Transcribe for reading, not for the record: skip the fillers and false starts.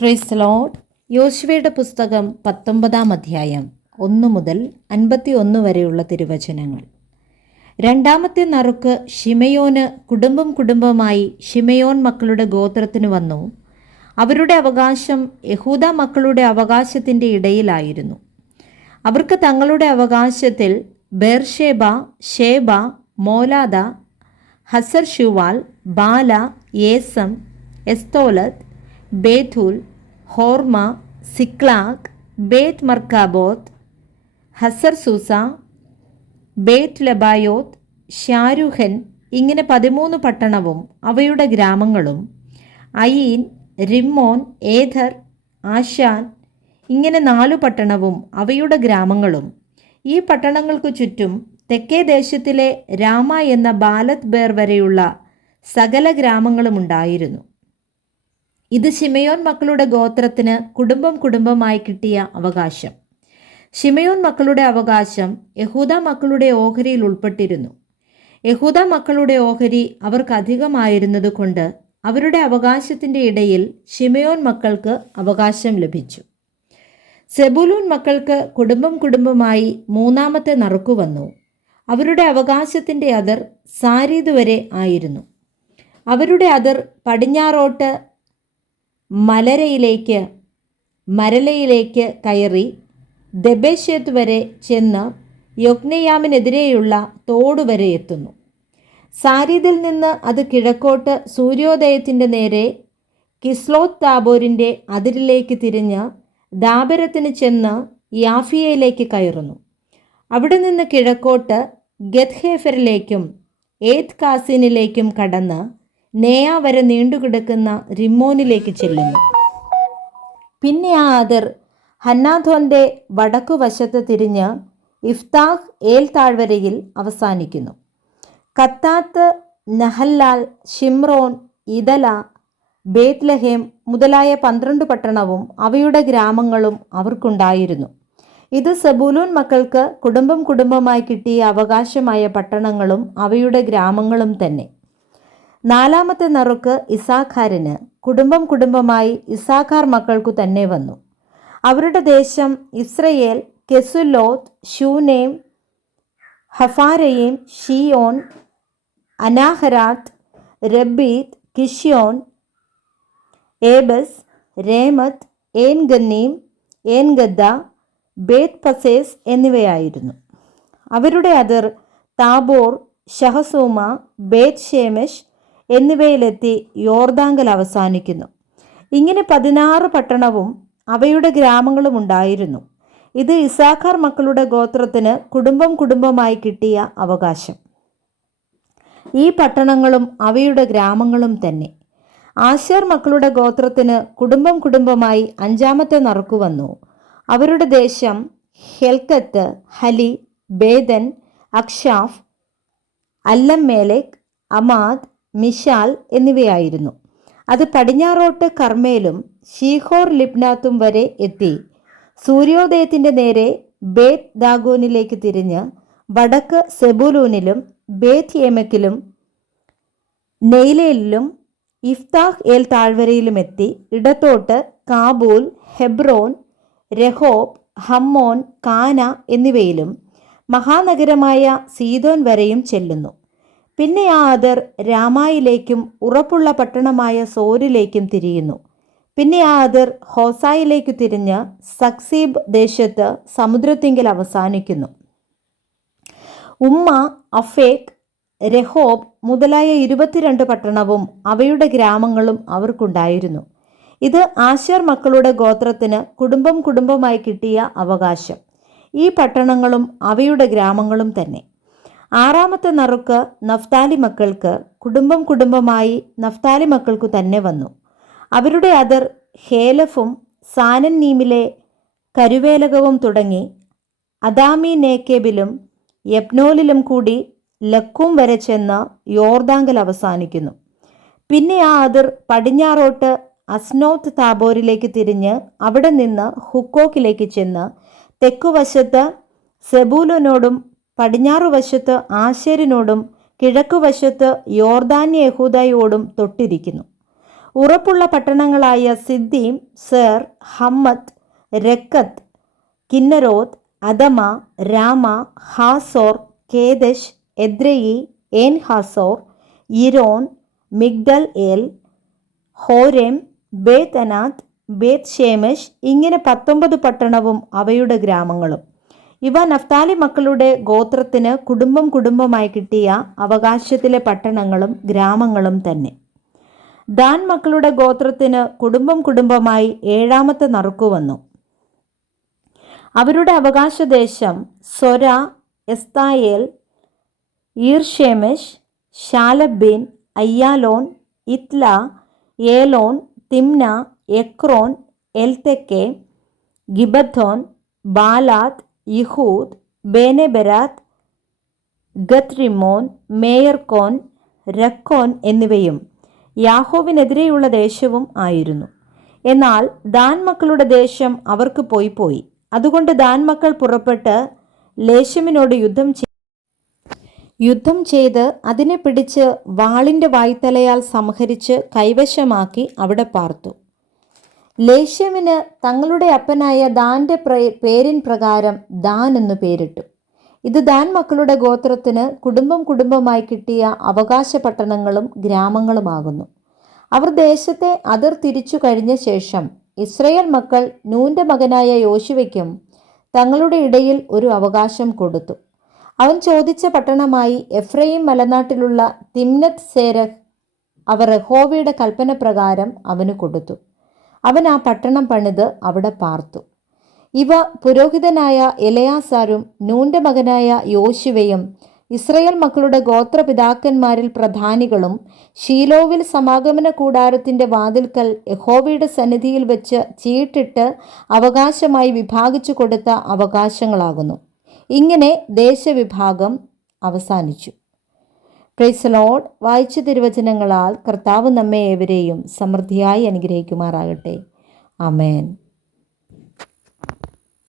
Praise the Lord. യോശുവയുടെ പുസ്തകം 19 അധ്യായം 1 മുതൽ 51 വരെയുള്ള തിരുവചനങ്ങൾ. രണ്ടാമത്തെ നറുക്ക് ശിമെയോന് കുടുംബം കുടുംബമായി ശിമെയോൻ മക്കളുടെ ഗോത്രത്തിന് വന്നു. അവരുടെ അവകാശം യഹൂദ മക്കളുടെ അവകാശത്തിൻ്റെ ഇടയിലായിരുന്നു. അവർക്ക് തങ്ങളുടെ അവകാശത്തിൽ ബേർഷേബ, ഷേബ, മോലാദ, ഹസർ ഷുവാൽ, ബാല, യേസം, എസ്തോലത്ത്, ബേഥൂൽ, ഹോർമ, സിക്ലാഗ്, ബേത്ത് മർക്കാബോത്ത്, ഹസർ സൂസ, ബേത്ത് ലബായോത്ത്, ഷാരുഹൻ ഇങ്ങനെ 13 പട്ടണവും അവയുടെ ഗ്രാമങ്ങളും, അയീൻ, റിമ്മോൻ, ഏഥർ, ആശാൻ ഇങ്ങനെ 4 പട്ടണവും അവയുടെ ഗ്രാമങ്ങളും, ഈ പട്ടണങ്ങൾക്കു ചുറ്റും തെക്കേ ദേശത്തിലെ രാമ എന്ന ബാലത്ത് ബേർ വരെയുള്ള സകല ഗ്രാമങ്ങളും ഉണ്ടായിരുന്നു. ഇത് ശിമെയോൻ മക്കളുടെ ഗോത്രത്തിന് കുടുംബം കുടുംബമായി കിട്ടിയ അവകാശം. ശിമെയോൻ മക്കളുടെ അവകാശം യഹൂദ മക്കളുടെ ഓഹരിയിൽ ഉൾപ്പെട്ടിരുന്നു. യഹൂദ മക്കളുടെ ഓഹരി അവർക്ക് അധികമായിരുന്നത് കൊണ്ട് അവരുടെ അവകാശത്തിൻ്റെ ഇടയിൽ ശിമെയോൻ മക്കൾക്ക് അവകാശം ലഭിച്ചു. സെബൂലൂൻ മക്കൾക്ക് കുടുംബം കുടുംബമായി 3-ാമത്തെ നറുക്കു വന്നു. അവരുടെ അവകാശത്തിൻ്റെ അതിർ സാരീദ് വരെ ആയിരുന്നു. അവരുടെ അതിർ പടിഞ്ഞാറോട്ട് മരലയിലേക്ക് കയറി ദെബേശത്ത് വരെ ചെന്ന് യൊക്നെയാമിനെതിരെയുള്ള തോട് വരെ എത്തുന്നു. സാരീദിൽ നിന്ന് അത് കിഴക്കോട്ട് സൂര്യോദയത്തിൻ്റെ നേരെ കിസ്ലോത്ത് താബോരിൻ്റെ അതിരിലേക്ക് തിരിഞ്ഞ് ദാബരത്തിന് ചെന്ന് യാഫിയയിലേക്ക് കയറുന്നു. അവിടെ നിന്ന് കിഴക്കോട്ട് ഗത്ഹേഫറിലേക്കും ഏത് കാസിനിലേക്കും കടന്ന് നേയ വരെ നീണ്ടുകിടക്കുന്ന റിമ്മോനിലേക്ക് ചെല്ലുന്നു. പിന്നെ ആ അതിർ ഹന്നാഥോൻ്റെ വടക്കുവശത്ത് തിരിഞ്ഞ് ഇഫ്താഹ് ഏൽ താഴ്വരയിൽ അവസാനിക്കുന്നു. കത്താത്ത്, നഹല്ലാൽ, ഷിമ്രോൻ, ഇദല, ബേത്ലഹേം മുതലായ 12 പട്ടണവും അവയുടെ ഗ്രാമങ്ങളും അവർക്കുണ്ടായിരുന്നു. ഇത് സെബൂലൂൻ മക്കൾക്ക് കുടുംബം കുടുംബമായി കിട്ടിയ അവകാശമായ പട്ടണങ്ങളും അവയുടെ ഗ്രാമങ്ങളും തന്നെ. 4-ാമത്തെ നറുക്ക് ഇസാഖാരിന് കുടുംബം കുടുംബമായി ഇസാഖാർ മക്കൾക്കു തന്നെ വന്നു. അവരുടെ ദേശം ഇസ്രയേൽ, കെസുല്ലോത്ത്, ശൂനേം, ഹഫാരയീം, ഷിയോൻ, അനാഹരാത്ത്, രബ്ബീത്ത്, കിഷ്യോൻ, ഏബസ്, രേമത്ത്, ഏൻ ഗന്നീം, ഏൻ ഗദ്ദ, ബേത്ത് പസേസ് എന്നിവയായിരുന്നു. അവരുടെ അതിർ താബോർ, ഷഹസൂമ, ബേത്ത് ഷേമെഷ് എന്നിവയിലെത്തി യോർദാങ്കൽ അവസാനിക്കുന്നു. ഇങ്ങനെ 16 പട്ടണവും അവയുടെ ഗ്രാമങ്ങളും ഉണ്ടായിരുന്നു. ഇത് ഇസാഖാർ മക്കളുടെ ഗോത്രത്തിന് കുടുംബം കുടുംബമായി കിട്ടിയ അവകാശം. ഈ പട്ടണങ്ങളും അവയുടെ ഗ്രാമങ്ങളും തന്നെ. ആശേർ മക്കളുടെ ഗോത്രത്തിന് കുടുംബം കുടുംബമായി 5-ാമത്തെ നറുക്കു വന്നു. അവരുടെ ദേശം ഹെൽക്കത്ത്, ഹലി, ബേദൻ, അക്ഷാഫ്, അല്ലമ്മേലെക്, അമാദ്, മിഷാൽ എന്നിവയായിരുന്നു. അത് പടിഞ്ഞാറോട്ട് കർമ്മേലും ഷീഹോർ ലിബ്നാത്തും വരെ എത്തി സൂര്യോദയത്തിൻ്റെ നേരെ ബേത്ത് ദാഗോനിലേക്ക് തിരിഞ്ഞ് വടക്ക് സെബൂലൂനിലും ബേത്ത് യേമെക്കിലും നെയ്ലേലിലും ഇഫ്താഹ് ഏൽ താഴ്വരയിലും എത്തി ഇടത്തോട്ട് കാബൂൽ, ഹെബ്രോൻ, രഹോബ്, ഹമ്മോൻ, കാന എന്നിവയിലും മഹാനഗരമായ സീദോൻ വരെയും ചെല്ലുന്നു. പിന്നെ ആ അതിർ രാമായിലേക്കും ഉറപ്പുള്ള പട്ടണമായ സോരിലേക്കും തിരിയുന്നു. പിന്നെ ആ അതിർ ഹോസായിലേക്കു തിരിഞ്ഞ് സക്സീബ് ദേശത്ത് സമുദ്രത്തിങ്കൽ അവസാനിക്കുന്നു. ഉമ്മ, അഫേക്, രഹോബ് മുതലായ 22 പട്ടണവും അവയുടെ ഗ്രാമങ്ങളും അവർക്കുണ്ടായിരുന്നു. ഇത് ആശേർ മക്കളുടെ ഗോത്രത്തിന് കുടുംബം കുടുംബമായി കിട്ടിയ അവകാശം. ഈ പട്ടണങ്ങളും അവയുടെ ഗ്രാമങ്ങളും തന്നെ. 6-ാമത്തെ നറുക്ക് നഫ്താലി മക്കൾക്ക് കുടുംബം കുടുംബമായി നഫ്താലി മക്കൾക്കു തന്നെ വന്നു. അവരുടെ അതിർ ഹേലഫും സാനന്നീമിലെ കരുവേലകവും തുടങ്ങി അദാമി നേക്കേബിലും യബ്നോലിലും കൂടി ലക്കും വരെ ചെന്ന് യോർദാങ്കൽ അവസാനിക്കുന്നു. പിന്നെ ആ അതിർ പടിഞ്ഞാറോട്ട് അസ്നോത്ത് താബോരിലേക്ക് തിരിഞ്ഞ് അവിടെ നിന്ന് ഹുക്കോക്കിലേക്ക് ചെന്ന് തെക്കുവശത്ത് സെബൂലൂനോടും പടിഞ്ഞാറുവശത്ത് ആശേരിനോടും കിഴക്കുവശത്ത് യോർദാന്യ യഹൂദയോടും തൊട്ടിരിക്കുന്നു. ഉറപ്പുള്ള പട്ടണങ്ങളായ സിദ്ദീം, സേർ, ഹമ്മത്ത്, രക്കത്ത്, കിന്നരോത്ത്, അദമ, രാമ, ഹാസോർ, കേദശ്, എദ്രയി, ഏൻ ഹാസോർ, യിരോൻ, മിഗ്ദൽ ഏൽ, ഹോരേം, ബേത്ത് അനാത്ത്, ബേത്ത് ഷേമെഷ്, ഇങ്ങനെ 19 പട്ടണവും അവയുടെ ഗ്രാമങ്ങളും. ഇവ നഫ്താലി മക്കളുടെ ഗോത്രത്തിന് കുടുംബം കുടുംബമായി കിട്ടിയ അവകാശത്തിലെ പട്ടണങ്ങളും ഗ്രാമങ്ങളും തന്നെ. ദാൻ മക്കളുടെ ഗോത്രത്തിന് കുടുംബം കുടുംബമായി 7ാമത്തെ നറുക്കു വന്നു. അവരുടെ അവകാശദേശം സൊര, എസ്തായേൽ, ഈർഷേമെഷ്, ഷാലബീൻ, അയ്യാലോൻ, ഇത്ല, ഏലോൻ, തിമ്ന, എക്രോൻ, എൽതെക്കെ, ഗിബത്തോൻ, ബാലാത്ത്, യിഹൂദ്, ബേനെബെരാത്ത്, ഗത്രിമോൻ, മേയർക്കോൻ, രക്കോൻ എന്നിവയും യാഹോവിനെതിരെയുള്ള ദേശവും ആയിരുന്നു. എന്നാൽ ദാൻ മക്കളുടെ ദേശം അവർക്ക് പോയി. അതുകൊണ്ട് ദാൻ മക്കൾ പുറപ്പെട്ട് ലേശമിനോട് യുദ്ധം ചെയ്ത് അതിനെ പിടിച്ച് വാളിൻ്റെ വായ്ത്തലയാൽ സംഹരിച്ച് കൈവശമാക്കി അവിടെ പാർത്തു. ലേശമിന് തങ്ങളുടെ അപ്പനായ ദാന്റെ പേരിൻ പ്രകാരം ദാൻ എന്നു പേരിട്ടു. ഇത് ദാൻ മക്കളുടെ ഗോത്രത്തിന് കുടുംബം കുടുംബമായി കിട്ടിയ അവകാശ പട്ടണങ്ങളും ഗ്രാമങ്ങളുമാകുന്നു. അവർ ദേശത്തെ അതിർ തിരിച്ചു കഴിഞ്ഞ ശേഷം ഇസ്രായേൽ മക്കൾ നൂന്റെ മകനായ യോശുവയ്ക്കും തങ്ങളുടെ ഇടയിൽ ഒരു അവകാശം കൊടുത്തു. അവൻ ചോദിച്ച പട്ടണമായി എഫ്രയീം മലനാട്ടിലുള്ള തിമ്നത്ത് സേരഹ് അവർ യഹോവയുടെ കൽപ്പന പ്രകാരം അവന് കൊടുത്തു. അവൻ ആ പട്ടണം പണിത് അവിടെ പാർത്തു. ഇവ പുരോഹിതനായ എലയാസാരും നൂന്റെ മകനായ യോശുവയും ഇസ്രായേൽ മക്കളുടെ ഗോത്രപിതാക്കന്മാരിൽ പ്രധാനികളും ശീലോവിൽ സമാഗമന കൂടാരത്തിൻ്റെ വാതിൽക്കൽ യഹോവയുടെ സന്നിധിയിൽ വെച്ച് ചീട്ടിട്ട് അവകാശമായി വിഭാഗിച്ചു കൊടുത്ത അവകാശങ്ങളാകുന്നു. ഇങ്ങനെ ദേശവിഭാഗം അവസാനിച്ചു. Praise the Lord. വായിച്ച തിരുവചനങ്ങളാൽ കർത്താവ് നമ്മെ ഏവരെയും സമൃദ്ധിയായി അനുഗ്രഹിക്കുമാറാകട്ടെ. ആമേൻ.